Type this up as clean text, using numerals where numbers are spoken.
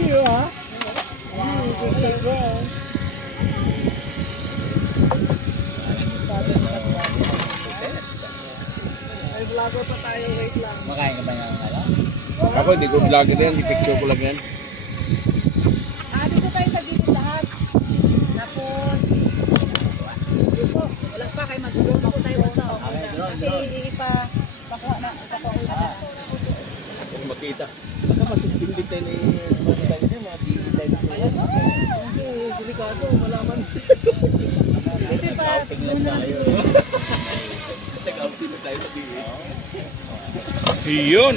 view, ha? Ay, vlogger pa tayo, wait lang. Makain ka ba ng ano? Ako, hindi ko vlogger yan. I-picture ko lang yan. Dito tayo sa gilid lahat. Tapos, dito, wala pa kayo mag-drone ako tayo sa Okay, drone. Kasi ipakuha na natin. Kung makita. Baka masisindi tayo ni mga tayo niya, mga tayo na yan. Hindi, delikado, malaman. Ito pa, Outing lang tayo. Nag-outing na tayo sa bilis. Yun!